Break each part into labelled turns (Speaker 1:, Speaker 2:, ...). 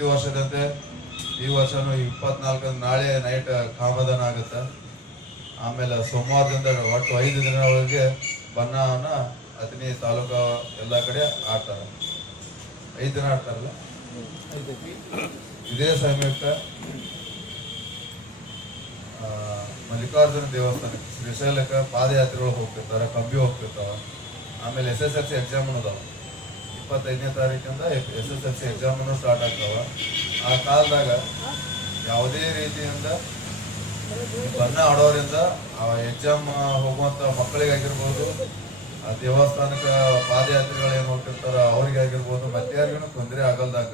Speaker 1: ಪ್ರತಿ ವರ್ಷದಂತೆ ಈ ವರ್ಷನೂ ಇಪ್ಪತ್ನಾಲ್ಕ ನಾಳೆ ನೈಟ್ ಕಾಮಧಾನ ಆಗುತ್ತೆ. ಆಮೇಲೆ ಸೋಮವಾರದಿಂದ ಒಟ್ಟು ಐದು ದಿನಗಳಿಗೆ ಬಣ್ಣವನ್ನು ಅತಿನಿ ತಾಲೂಕು ಎಲ್ಲ ಕಡೆ ಆಡ್ತಾರೆ. ಐದು ದಿನ ಆಡ್ತಾರಲ್ಲ? ಇದೇ ಸಮಯಕ್ಕೆ ಮಲ್ಲಿಕಾರ್ಜುನ ದೇವಸ್ಥಾನಕ್ಕೆ ಶ್ರೀಶೈಲಕ್ಕೆ ಪಾದಯಾತ್ರೆಗಳು ಹೋಗ್ತಿರ್ತಾರೆ ಕಂಬಿ ಹೋಗ್ತಿರ್ತಾವೆ. ಆಮೇಲೆ S S L C exam ಅದಾವ ಇಪ್ಪತ್ತೈದನೇ ತಾರೀಕಿಂದ ಎಸ್ ಎಸ್ ಎಲ್ ಸಿ ಎಕ್ಸಾಮನ್ನು ಸ್ಟಾರ್ಟ್ ಆಗ್ತಾವ. ಆ ಕಾಲದಾಗ ಯಾವುದೇ ರೀತಿಯಿಂದ ಬಣ್ಣ ಆಡೋರಿಂದ ಆ ಎಕ್ಸಾಮ್ ಹೋಗುವಂತ ಮಕ್ಕಳಿಗಾಗಿರ್ಬೋದು ಆ ದೇವಸ್ಥಾನಕ್ಕೆ ಪಾದಯಾತ್ರೆಗಳು ಏನು ಹೋಗ್ತಿರ್ತಾರ ಅವ್ರಿಗಾಗಿರ್ಬೋದು ಮತ್ತೆ ಯಾರಿಗೂ ತೊಂದರೆ ಆಗಲ್ದಾಗ,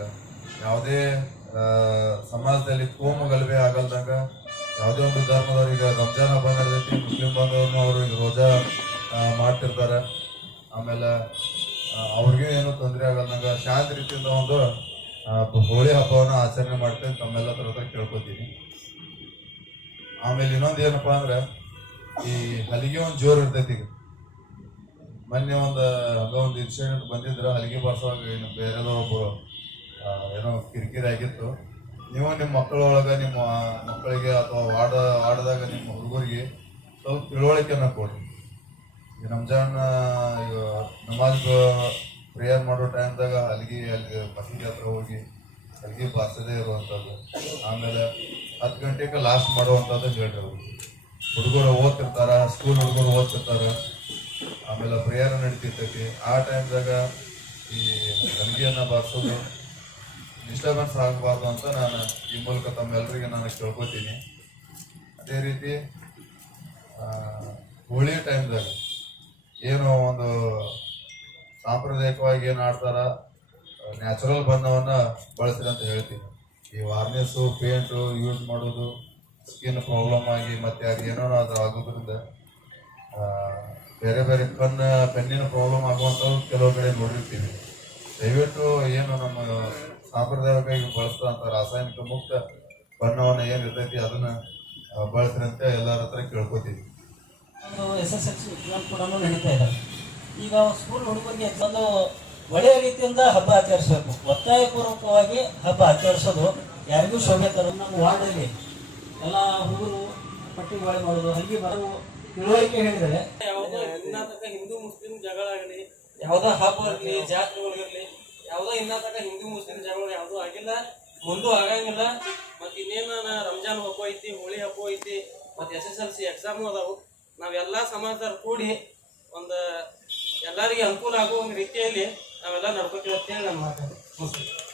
Speaker 1: ಯಾವುದೇ ಸಮಾಜದಲ್ಲಿ ಕೋಮು ಗಲಭೆ ಆಗಲ್ದಾಗ, ಯಾವುದೇ ಒಂದು ಧರ್ಮದವ್ರು ಈಗ ರಂಜಾನ್ ಹಬ್ಬ ನಡೆದೈತಿ, ಮುಸ್ಲಿಂ ಬಾಂಧವರು ಅವರು ಈಗ ರೋಜಾ ಮಾಡ್ತಿರ್ತಾರೆ. ಆಮೇಲೆ ಅವ್ರಿಗೂ ಏನು ತೊಂದರೆ ಆಗಲ್ದಂಗ ಶಾಂತ ರೀತಿಯಿಂದ ಒಂದು ಹೋಳಿ ಹಬ್ಬವನ್ನು ಆಚರಣೆ ಮಾಡ್ತೇನೆ ತಮ್ಮೆಲ್ಲ ಹತ್ರ ಕೇಳ್ಕೊತೀನಿ. ಆಮೇಲೆ ಇನ್ನೊಂದು ಏನಪ್ಪಾ ಅಂದ್ರೆ, ಈ ಹಲಿಗೆ ಒಂದು ಜೋರು ಇರ್ತೈತಿ ಈಗ. ಮೊನ್ನೆ ಒಂದು, ಹಂಗ ಒಂದು ಇನ್ಸಿಡೆಂಟ್ ಬಂದಿದ್ರೆ, ಹಲಿಗೆ ಬರ್ಸುವಾಗ ಏನು ಬೇರೆದೋ ಒಬ್ಬರು ಏನೋ ಕಿರಿಕಿರಿ ಆಗಿತ್ತು. ನೀವು ನಿಮ್ಮ ಮಕ್ಕಳೊಳಗೆ, ನಿಮ್ಮ ಮಕ್ಕಳಿಗೆ ಅಥವಾ ವಾಡ ವಾಡದಾಗ ನಿಮ್ಮ ಹುಡುಗರಿಗೆ ಸ್ವಲ್ಪ ತಿಳುವಳಿಕೆಯನ್ನು ಕೊಡಿ ರಂಜಾನ್ ನಮಾಜ್, ಪ್ರೇಯರ್ ಮಾಡೋ ಟೈಮ್ದಾಗ ಅಲ್ಲಿಗೆ ಅಲ್ಲಿ ಮಸೀದಿ ಹತ್ರ ಹೋಗಿ ಅಲ್ಲಿಗೆ ಬಾರ್ಸದೇ ಇರುವಂಥದ್ದು. ಆಮೇಲೆ ಹತ್ತು ಗಂಟೆಗೆ ಲಾಸ್ಟ್ ಮಾಡುವಂಥದ್ದು ಅವ್ರಿಗೆ ಹುಡುಗರು ಓದ್ತಿರ್ತಾರ ಸ್ಕೂಲ್ ಹುಡುಗರು ಓದ್ತಿರ್ತಾರೆ. ಆಮೇಲೆ ಪ್ರೇಯರ್ ನಡೀತಿರ್ತೈತಿ ಆ ಟೈಮ್ದಾಗ ಈ ಅಲ್ಲಿಗೆಯನ್ನು ಬಾರಿಸೋದು ಡಿಸ್ಟರ್ಬೆನ್ಸ್ ಆಗಬಾರ್ದು ಅಂತ ನಾನು ಈ ಮೂಲಕ ತಮ್ಮೆಲ್ಲರಿಗೆ ನಾನು ಕೇಳ್ಕೊತೀನಿ. ಅದೇ ರೀತಿ ಹೋಳಿ ಟೈಮ್ದಾಗ ಏನೋ ಒಂದು ಸಾಂಪ್ರದಾಯಿಕವಾಗಿ ಏನು ಆಡ್ತಾರ ನ್ಯಾಚುರಲ್ ಬಣ್ಣವನ್ನ ಬಳಸಿದೆ ಅಂತ ಹೇಳ್ತೀನಿ. ಈ ವಾರ್ನೆಸ್ಸು ಪೇಂಟು ಯೂಸ್ ಮಾಡೋದು ಸ್ಕಿನ್ ಪ್ರಾಬ್ಲಮ್ ಆಗಿ ಮತ್ತೆ ಅದು ಏನೋ ಅದು ಆಗೋದ್ರಿಂದ ಬೇರೆ ಬೇರೆ ಕಣ್ಣ ಪೆನ್ನಿನ ಪ್ರಾಬ್ಲಮ್ ಆಗುವಂಥವು ಕೆಲವು ಕಡೆ ನೋಡಿರ್ತೀವಿ. ದಯವಿಟ್ಟು ಏನು ನಮ್ಮ ಸಾಂಪ್ರದಾಯಿಕವಾಗಿ ಬಳಸ್ತಂಥ ರಾಸಾಯನಿಕ ಮುಕ್ತ ಬಣ್ಣವನ್ನು ಏನು ಇರ್ತೈತಿ ಅದನ್ನ ಬಳಸಿದಂತೆ ಅಂತ ಎಲ್ಲರ ಹತ್ರ ಕೇಳ್ಕೊತೀವಿ.
Speaker 2: ಎಸ್ ಎಸ್ ಎಕ್ಸ್ ಕೂಡ ನಡೀತಾ ಇದ್ದಾವೆ ಈಗ ಸ್ಕೂಲ್ ಹುಡುಗರಿಗೆ ಒಂದು ಒಳ್ಳೆಯ ರೀತಿಯಿಂದ ಹಬ್ಬ ಆಚರಿಸಬೇಕು. ಒತ್ತಾಯಪೂರ್ವಕವಾಗಿ ಹಬ್ಬ ಆಚರಿಸೋದು ಯಾರಿಗೂ ಶೋಭೆ ತರ ನಮ್ಮ ವಾರ್ಡಲ್ಲಿ ಎಲ್ಲ ಹುಡುಗರು ಪಟ್ಟಿ ಬಾಳೆ ಮಾಡೋದು ಹಂಗೆ ಬರೋ ತಿಳುವಳಿಕೆ ಹೇಳಿದರೆ
Speaker 3: ಯಾವುದೋ ಇನ್ನ ತನಕ ಹಿಂದೂ ಮುಸ್ಲಿಂ ಜಗಳ ಆಗಲಿ ಯಾವುದೋ ಹಬ್ಬ ಆಗಲಿ ಜಾತ್ರೆಗಳಿರಲಿ ಯಾವುದೋ ಇನ್ನ ತನಕ ಹಿಂದೂ ಮುಸ್ಲಿಂ ಜಗಳ ಯಾವುದೂ ಆಗಿಲ್ಲ. ಮುಂದೂ ಆಗಂಗಿಲ್ಲ. ಮತ್ತೆ ಇನ್ನೇನು ರಂಜಾನ್ ಹಬ್ಬ ಐತಿ ಹೋಳಿ ಹಬ್ಬ ಐತಿ ಮತ್ತೆ S S L C exam ಅದಾವು. ನಾವೆಲ್ಲ ಸಮಾಜದವ್ರು ಕೂಡಿ ಒಂದು ಎಲ್ಲರಿಗೆ ಅನುಕೂಲ ಆಗುವ ರೀತಿಯಲ್ಲಿ ನಾವೆಲ್ಲ ನಡ್ಕೋತೀವಿ ಅಂತೇಳಿ ನನ್ನ ಮಾತು